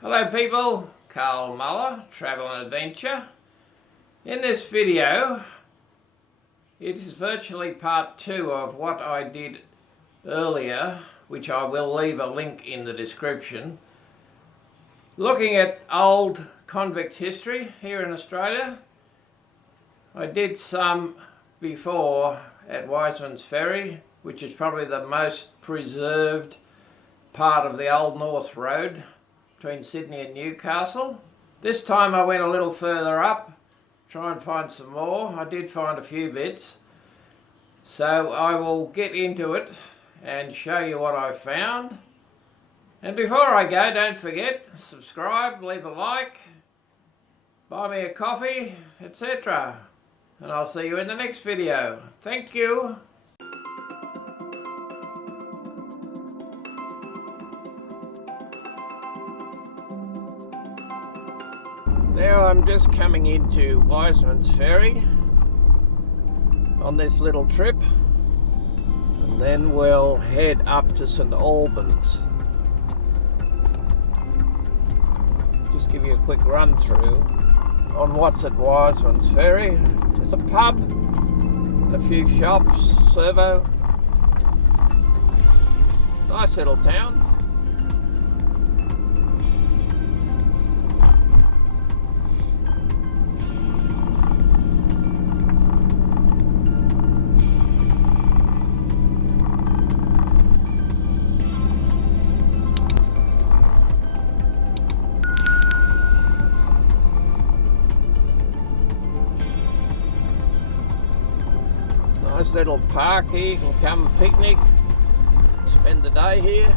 Hello people, Carl Muller, Travel and Adventure. In this video, it is virtually part 2 of what I did earlier, which I will leave a link in the description, looking at old convict history here in Australia. I did some before at Wiseman's Ferry, which is probably the most preserved part of the Old North Road between Sydney and Newcastle. This time I went a little further up, try and find some more. I did find a few bits, so I will get into it and show you what I found. And before I go, don't forget, subscribe, leave a like, buy me a coffee, etc. And I'll see you in the next video. Thank you. Now I'm just coming into Wiseman's Ferry on this little trip, and then we'll head up to St Albans. Just give you a quick run through on what's at Wiseman's Ferry. There's a pub, a few shops, servo. Nice little town. Nice little park here, you can come picnic, spend the day here.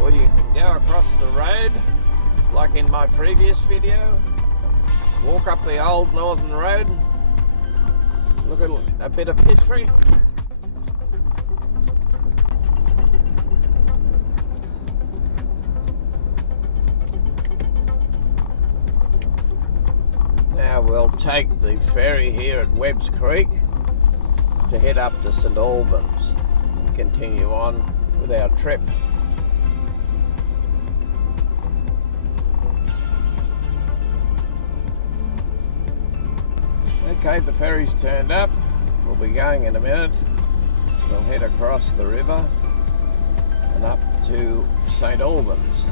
Or you can go across the road, like in my previous video, walk up the old Northern Road, look at a bit of history. Now we'll take the ferry here at Webb's Creek to head up to St Albans and continue on with our trip. Okay, the ferry's turned up. We'll be going in a minute. We'll head across the river and up to St Albans.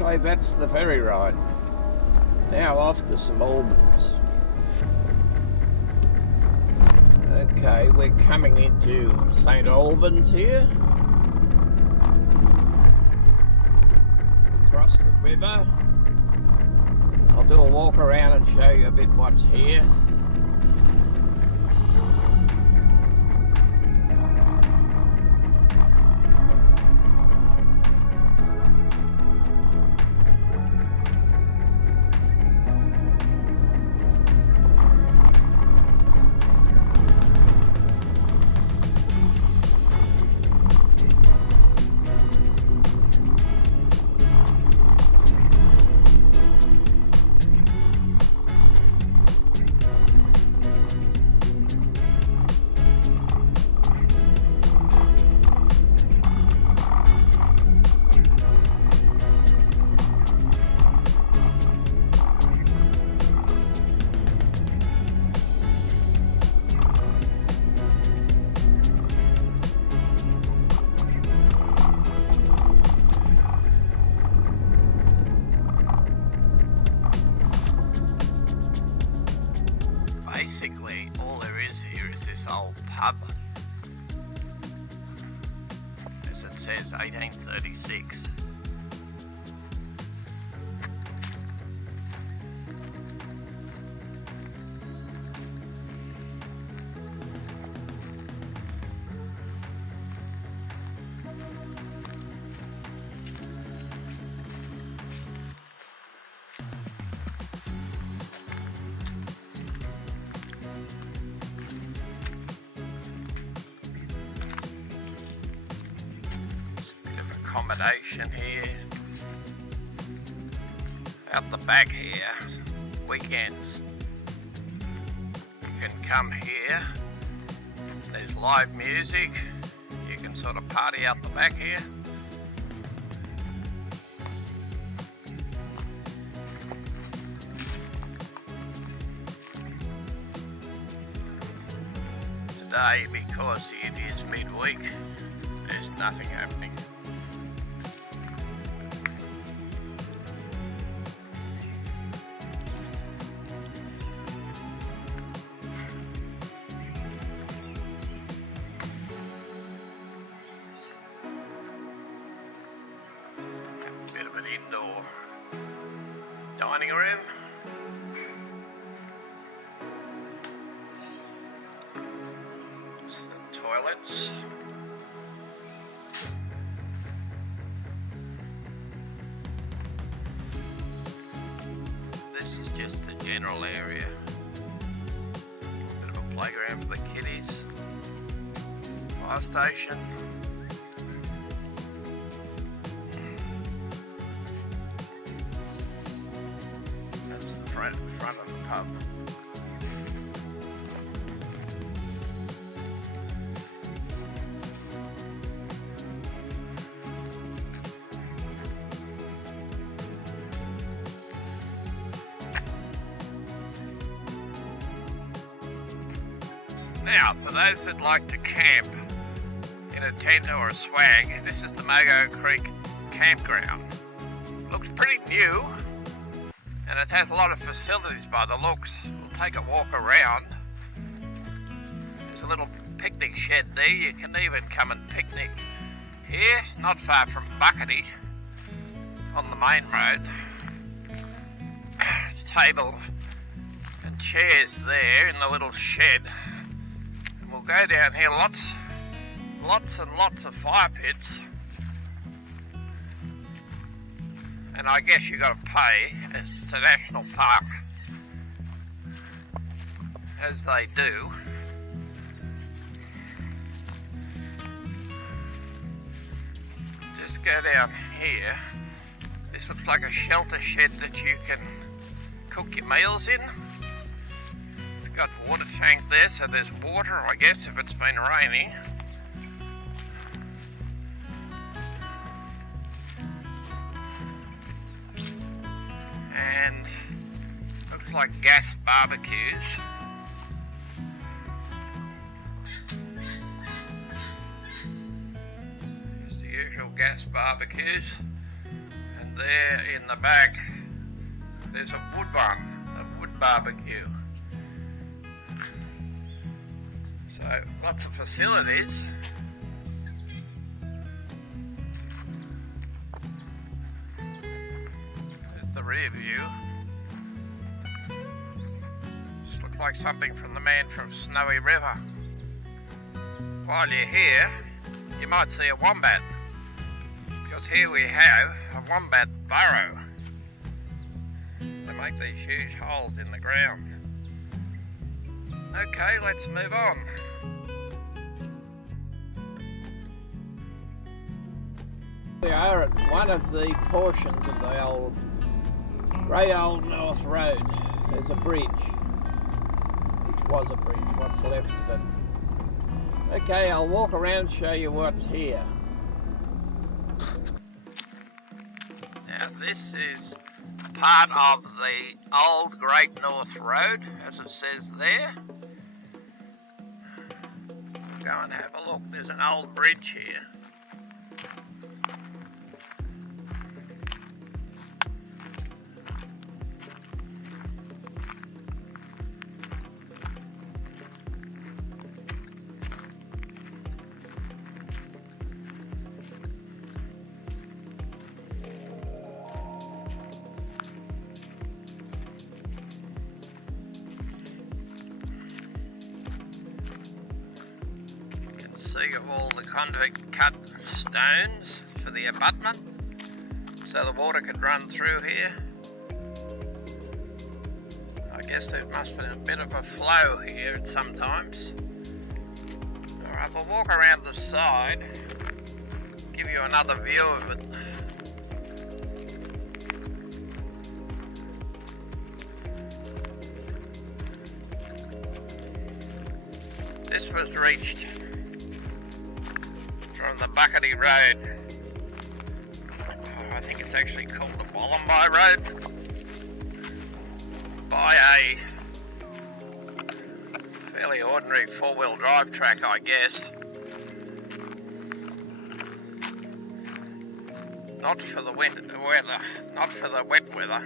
Okay, that's the ferry ride. Now off to St Albans. Okay, we're coming into St Albans here. Across the river. I'll do a walk around and show you a bit what's here. Basically, all there is here is this old pub. As it says, 1836. Accommodation here. Out the back here, weekends you can come here. There's live music. You can sort of party out the back here. Today, because it is midweek, there's nothing happening. Bit of an indoor dining room. It's the toilets. This is just the general area. Bit of a playground for the kiddies. Fire station. Front of the pub. Now, for those that like to camp in a tent or a swag, this is the Mago Creek campground. Looks pretty new. And it has a lot of facilities by the looks. We'll take a walk around. There's a little picnic shed there. You can even come and picnic here, not far from Bucketty, on the main road. Table and chairs there in the little shed. And we'll go down here, lots and lots of fire pits. And I guess you got to pay. It's a national park, as they do. Just go down here. This looks like a shelter shed that you can cook your meals in. It's got a water tank there, so there's water, I guess, if it's been raining. And looks like gas barbecues. Here's the usual gas barbecues. And there in the back, there's a wood barbecue. So lots of facilities. There's the rear view. This looks like something from the man from Snowy River. While you're here, you might see a wombat, because here we have a wombat burrow. They make these huge holes in the ground. Okay, let's move on. We are at one of the portions of the great old North Road. There's a bridge, which was a bridge, what's left of it. Okay, I'll walk around and show you what's here. Now this is part of the old Great North Road, as it says there. Go and have a look, there's an old bridge here. See all the convict cut stones for the abutment, so the water could run through here. I guess there must have been a bit of a flow here at some times. Alright, we'll walk around the side, give you another view of it. This was reached from the Bucketty Road. I think it's actually called the Wollombi Road, by a fairly ordinary four-wheel drive track, I guess. Not for the weather, not for the wet weather.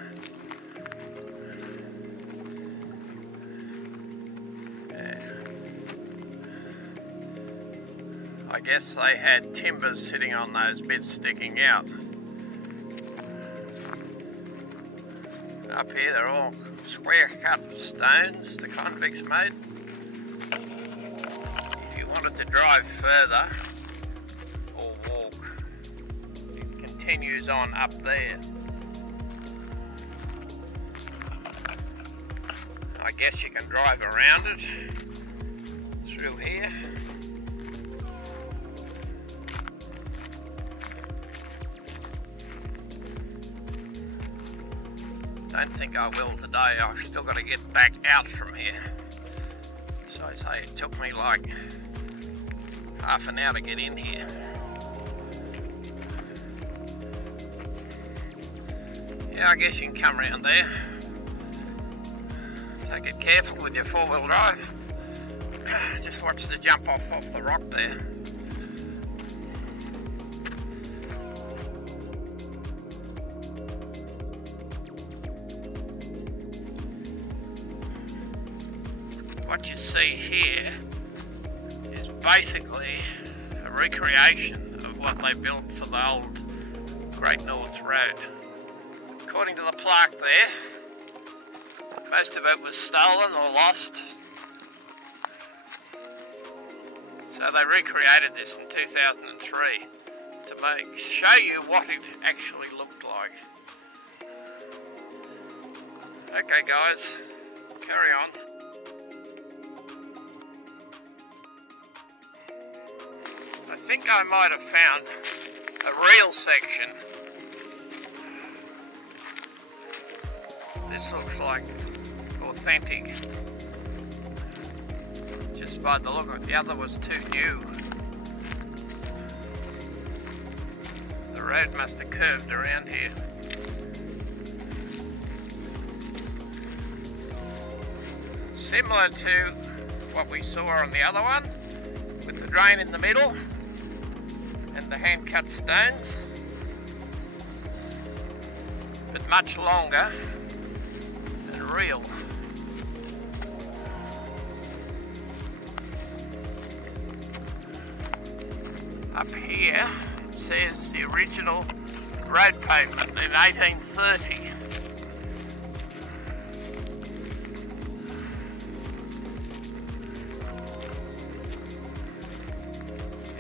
I guess they had timbers sitting on those bits sticking out. Up here they're all square cut stones the convicts made. If you wanted to drive further or walk, it continues on up there. I guess you can drive around it through here. I don't think I will today. I've still got to get back out from here. So I say it took me like half an hour to get in here. Yeah, I guess you can come around there. Take it careful with your four-wheel drive. Just watch the jump off the rock there. What you see here is basically a recreation of what they built for the old Great North Road. According to the plaque there, most of it was stolen or lost. So they recreated this in 2003 to show you what it actually looked like. Okay guys, carry on. I think I might have found a real section. This looks like authentic, just by the look of it. The other was too new. The road must have curved around here. Similar to what we saw on the other one, with the drain in the middle and the hand-cut stones. but much longer and real. Up here it says the original road pavement in 1830.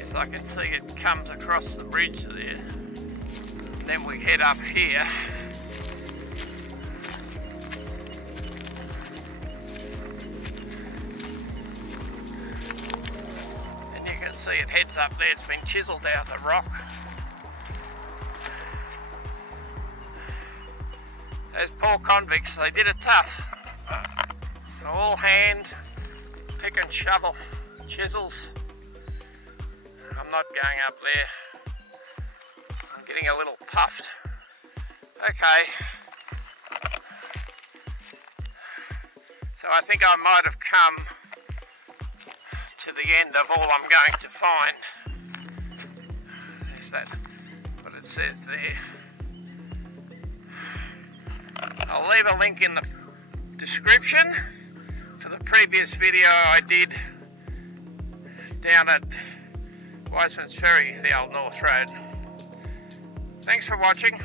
Yes, I can see it comes across the bridge there. Then we head up here. And you can see it heads up there. It's been chiselled out the rock. Those poor convicts, they did it tough. All hand, pick and shovel, chisels. I'm not going up there. I'm getting a little puffed. Okay. So I think I might have come to the end of all I'm going to find. Is that what it says there? I'll leave a link in the description for the previous video I did down at Wiseman's Ferry, the old North Road. Thanks for watching.